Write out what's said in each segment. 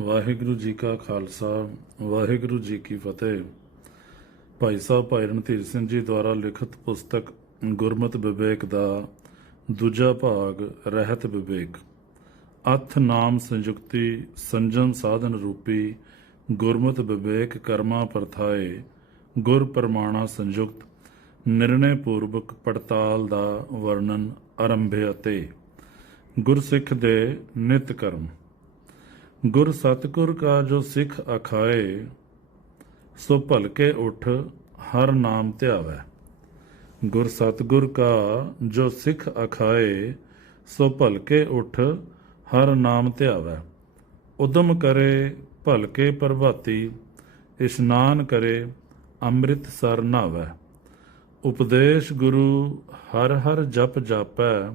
ਵਾਹਿਗੁਰੂ ਜੀ ਕਾ ਖਾਲਸਾ, ਵਾਹਿਗੁਰੂ ਜੀ ਕੀ ਫਤਿਹ। ਭਾਈ ਸਾਹਿਬ ਭਾਈ ਰਣਧੀਰ ਸਿੰਘ ਜੀ ਦੁਆਰਾ ਲਿਖਤ ਪੁਸਤਕ ਗੁਰਮਤਿ ਵਿਵੇਕ ਦਾ ਦੂਜਾ ਭਾਗ, ਰਹਿਤ ਵਿਵੇਕ। ਅਥ ਨਾਮ ਸੰਯੁਕਤੀ ਸੰਜਮ ਸਾਧਨ ਰੂਪੀ ਗੁਰਮਤਿ ਵਿਵੇਕ ਕਰਮਾ ਪਰਥਾਏ, ਗੁਰ ਪ੍ਰਮਾਣਾ ਸੰਯੁਕਤ ਨਿਰਣੇ ਪੂਰਵਕ ਪੜਤਾਲ ਦਾ ਵਰਣਨ ਆਰੰਭੇ ਅਤੇ ਗੁਰਸਿੱਖ ਦੇ ਨਿਤ ਕਰਮ। ਗੁਰ ਸਤਿਗੁਰ ਕਾ ਜੋ ਸਿੱਖ ਅਖਾਏ, ਸੋ ਭਲਕੇ ਉਠ ਹਰ ਨਾਮ ਧਿਆਵੈ। ਗੁਰ ਸਤਿਗੁਰ ਕਾ ਜੋ ਸਿੱਖ ਅਖਾਏ, ਸੋ ਭਲਕੇ ਉਠ ਹਰ ਨਾਮ ਧਿਆਵੈ। ਉਦਮ ਕਰੇ ਭਲਕੇ ਪ੍ਰਭਾਤੀ ਇਸ਼ਨਾਨ ਕਰੇ ਅੰਮ੍ਰਿਤ ਸਰ ਨਾਵੈ। ਉਪਦੇਸ਼ ਗੁਰੂ ਹਰ ਹਰ ਜਪ ਜਾਪੈ,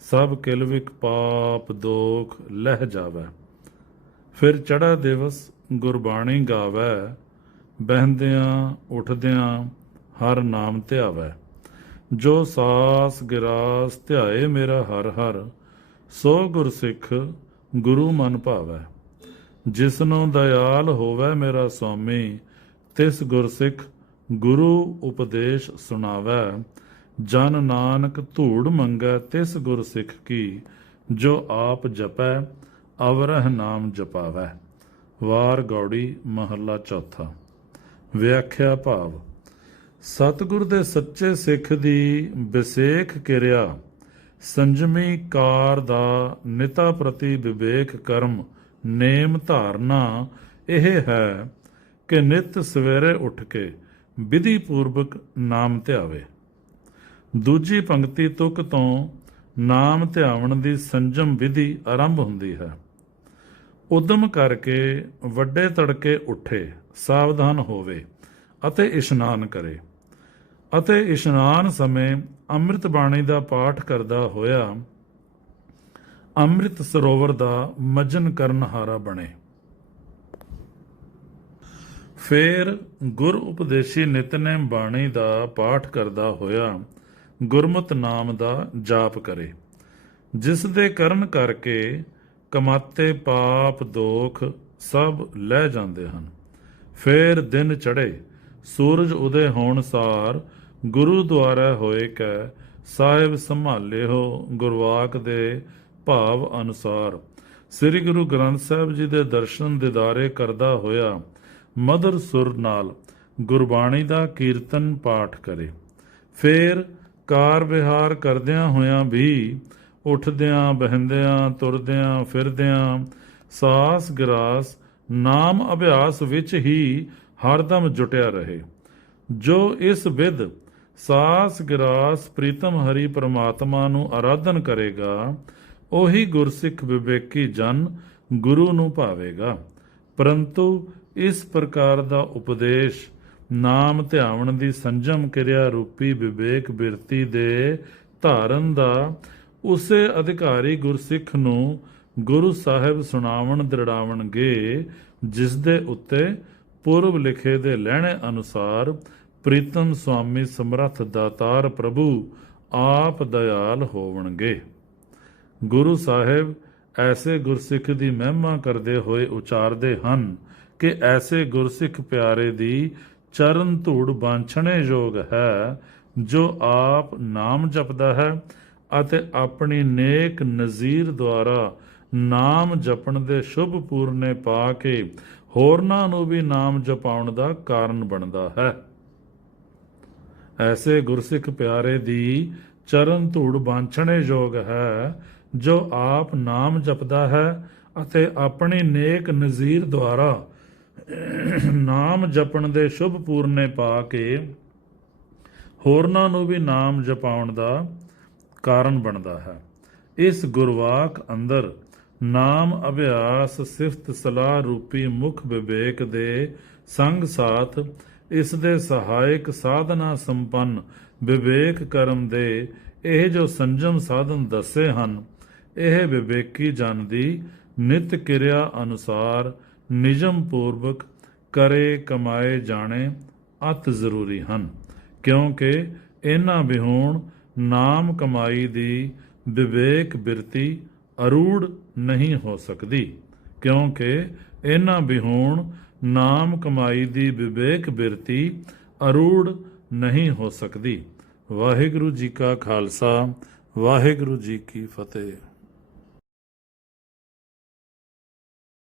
ਸਭ ਕਿਲਵਿਕ ਪਾਪ ਦੋਖ ਲਹਿ ਜਾਵੈ। ਫਿਰ ਚੜਾ ਦਿਵਸ ਗੁਰਬਾਣੀ ਗਾਵੈ, ਬਹਿੰਦਿਆਂ ਉੱਠਦਿਆਂ ਹਰ ਨਾਮ ਧਿਆਵੈ। ਜੋ ਸਾਸ ਗਿਰਾਸ ਧਿਆਏ ਮੇਰਾ ਹਰ ਹਰ, ਸੋ ਗੁਰਸਿੱਖ ਗੁਰੂ ਮਨ ਭਾਵੈ। ਜਿਸਨੂੰ ਦਇਆਲ ਹੋਵੇ ਮੇਰਾ ਸੁਆਮੀ ਤਿਸ ਗੁਰਸਿੱਖ ਗੁਰੂ ਉਪਦੇਸ਼ ਸੁਣਾਵੈ। ਜਨ ਨਾਨਕ ਧੂੜ ਮੰਗੈ ਤਿਸ ਗੁਰਸਿੱਖ ਕੀ, ਜੋ ਆਪ ਜਪੈ ਅਵਰਹ ਨਾਮ ਜਪਾਵੈ, ਵਾਰ ਗੌੜੀ ਮਹੱਲਾ ਚੌਥਾ। ਵਿਆਖਿਆ ਭਾਵ, ਸਤਿਗੁਰ ਦੇ ਸੱਚੇ ਸਿੱਖ ਦੀ ਵਿਸੇਖ ਕਿਰਿਆ, ਸੰਜਮੀ ਕਾਰ ਦਾ ਨਿਤਾ ਪ੍ਰਤੀ ਵਿਵੇਕ ਕਰਮ, ਨੇਮ ਧਾਰਨਾ, ਇਹ ਹੈ ਕਿ ਨਿਤ ਸਵੇਰੇ ਉੱਠ ਕੇ ਵਿਧੀ ਪੂਰਵਕ ਨਾਮ ਧਿਆਵੇ। ਦੂਜੀ ਪੰਕਤੀ ਤੁਕ ਤੋਂ ਨਾਮ ਧਿਆਵਣ ਦੀ ਸੰਜਮ ਵਿਧੀ ਆਰੰਭ ਹੁੰਦੀ ਹੈ। ਉਦਮ ਕਰਕੇ ਵੱਡੇ ਤੜਕੇ ਉੱਠੇ, ਸਾਵਧਾਨ ਹੋਵੇ ਅਤੇ ਇਸ਼ਨਾਨ ਕਰੇ। ਅਤੇ ਇਸ਼ਨਾਨ ਸਮੇਂ ਅੰਮ੍ਰਿਤ ਬਾਣੀ ਦਾ ਪਾਠ ਕਰਦਾ ਹੋਇਆ ਅੰਮ੍ਰਿਤ ਸਰੋਵਰ ਦਾ ਮਜਨ ਕਰਨ ਹਾਰਾ ਬਣੇ। ਫੇਰ ਗੁਰ ਉਪਦੇਸ਼ੀ ਨਿਤਨੇਮ ਬਾਣੀ ਦਾ ਪਾਠ ਕਰਦਾ ਹੋਇਆ ਗੁਰਮਤਿ ਨਾਮ ਦਾ ਜਾਪ ਕਰੇ, ਜਿਸ ਦੇ ਕਰਨ ਕਰਕੇ ਕਮਾਤੇ ਪਾਪ ਦੋਖ ਸਭ ਲੈ ਜਾਂਦੇ ਹਨ। ਫੇਰ ਦਿਨ ਚੜੇ ਸੂਰਜ ਉਦੇ ਹੋਣ ਸਾਰ ਗੁਰੂ ਦੁਆਰਾ ਹੋਏ ਕੈ, ਸਾਹਿਬ ਸੰਭਾਲੇ ਹੋ ਗੁਰਵਾਕ ਦੇ ਭਾਵ ਅਨੁਸਾਰ। ਸ੍ਰੀ ਗੁਰੂ ਗ੍ਰੰਥ ਸਾਹਿਬ ਜੀ ਦੇ ਦਰਸ਼ਨ ਦਿਦਾਰੇ ਕਰਦਾ ਹੋਇਆ ਮਦਰ ਸੁਰ ਨਾਲ ਗੁਰਬਾਣੀ ਦਾ ਕੀਰਤਨ ਪਾਠ ਕਰੇ। ਫੇਰ ਕਾਰ ਵਿਹਾਰ ਕਰਦਿਆਂ ਹੋਇਆਂ ਵੀ ਉੱਠਦਿਆਂ, ਬਹਿੰਦਿਆਂ, ਤੁਰਦਿਆਂ, ਫਿਰਦਿਆਂ, ਸਾਸ ਗਰਾਸ, ਨਾਮ ਅਭਿਆਸ ਵਿੱਚ ਹੀ ਹਰਦਮ ਜੁਟਿਆ ਰਹੇ। ਜੋ ਇਸ ਵਿਦ ਸਾਸ ਗਰਾਸ ਪ੍ਰੀਤਮ ਹਰੀ ਪਰਮਾਤਮਾ ਨੂੰ ਆਰਾਧਨ ਕਰੇਗਾ, ਉਹੀ ਗੁਰਸਿੱਖ ਵਿਵੇਕੀ ਜਨ ਗੁਰੂ ਨੂੰ ਭਾਵੇਗਾ। ਪਰੰਤੂ ਇਸ ਪ੍ਰਕਾਰ ਦਾ ਉਪਦੇਸ਼ ਨਾਮ ਧਿਆਵਣ ਦੀ ਸੰਜਮ ਕਿਰਿਆ ਰੂਪੀ ਵਿਵੇਕ ਬਿਰਤੀ ਦੇ ਧਾਰਨ ਦਾ ਉਸੇ ਅਧਿਕਾਰੀ ਗੁਰਸਿੱਖ ਨੂੰ ਗੁਰੂ ਸਾਹਿਬ ਸੁਣਾਵਣ ਦ੍ਰਿੜਾਵਣਗੇ ਜਿਸ ਦੇ ਉੱਤੇ ਪੂਰਵ ਲਿਖੇ ਦੇ ਲੈਣੇ ਅਨੁਸਾਰ ਪ੍ਰੀਤਮ ਸੁਆਮੀ ਸਮਰੱਥ ਦਾਤਾਰ ਪ੍ਰਭੂ ਆਪ ਦਇਆਲ ਹੋਵਣਗੇ। ਗੁਰੂ ਸਾਹਿਬ ਐਸੇ ਗੁਰਸਿੱਖ ਦੀ ਮਹਿਮਾ ਕਰਦੇ ਹੋਏ ਉਚਾਰਦੇ ਹਨ ਕਿ ਐਸੇ ਗੁਰਸਿੱਖ ਪਿਆਰੇ ਦੀ ਚਰਨ ਧੂੜ ਬਾਂਛਣੇ ਯੋਗ ਹੈ, ਜੋ ਆਪ ਨਾਮ ਜਪਦਾ ਹੈ ਅਤੇ ਆਪਣੀ ਨੇਕ ਨਜ਼ੀਰ ਦੁਆਰਾ ਨਾਮ ਜਪਣ ਦੇ ਸ਼ੁਭ ਪੂਰਨੇ ਪਾ ਕੇ ਹੋਰਨਾਂ ਨੂੰ ਵੀ ਨਾਮ ਜਪਾਉਣ ਦਾ ਕਾਰਨ ਬਣਦਾ ਹੈ। ਐਸੇ ਗੁਰਸਿੱਖ ਪਿਆਰੇ ਦੀ ਚਰਨ ਧੂੜ ਬਾਂਛਣੇ ਯੋਗ ਹੈ, ਜੋ ਆਪ ਨਾਮ ਜਪਦਾ ਹੈ ਅਤੇ ਆਪਣੀ ਨੇਕ ਨਜ਼ੀਰ ਦੁਆਰਾ ਨਾਮ ਜਪਣ ਦੇ ਸ਼ੁਭ ਪੂਰਨੇ ਪਾ ਕੇ ਹੋਰਨਾਂ ਨੂੰ ਵੀ ਨਾਮ ਜਪਾਉਣ ਦਾ ਕਾਰਨ ਬਣਦਾ ਹੈ। ਇਸ ਗੁਰਵਾਕ ਅੰਦਰ ਨਾਮ ਅਭਿਆਸ ਸਿਫਤ ਸਲਾਹ ਰੂਪੀ ਮੁਖ ਵਿਵੇਕ ਦੇ ਸੰਗ ਸਾਥ ਇਸ ਦੇ ਸਹਾਇਕ ਸਾਧਨਾ ਸੰਪੰਨ ਵਿਵੇਕ ਕਰਮ ਦੇ ਇਹ ਜੋ ਸੰਜਮ ਸਾਧਨ ਦੱਸੇ ਹਨ, ਇਹ ਵਿਵੇਕੀ ਜਨ ਦੀ ਨਿਤ ਕਿਰਿਆ ਅਨੁਸਾਰ ਨਿਯਮ ਪੂਰਵਕ ਕਰੇ ਕਮਾਏ ਜਾਣੇ ਅਤ ਜ਼ਰੂਰੀ ਹਨ, ਕਿਉਂਕਿ ਇਹਨਾਂ ਵਿਹੂਣ ਨਾਮ ਕਮਾਈ ਦੀ ਵਿਵੇਕ ਬਿਰਤੀ ਅਰੂੜ ਨਹੀਂ ਹੋ ਸਕਦੀ, ਕਿਉਂਕਿ ਇਹਨਾਂ ਬਿਹੂਣ ਨਾਮ ਕਮਾਈ ਦੀ ਵਿਵੇਕ ਬਿਰਤੀ ਅਰੂੜ ਨਹੀਂ ਹੋ ਸਕਦੀ। ਵਾਹਿਗੁਰੂ ਜੀ ਕਾ ਖਾਲਸਾ, ਵਾਹਿਗੁਰੂ ਜੀ ਕੀ ਫਤਿਹ।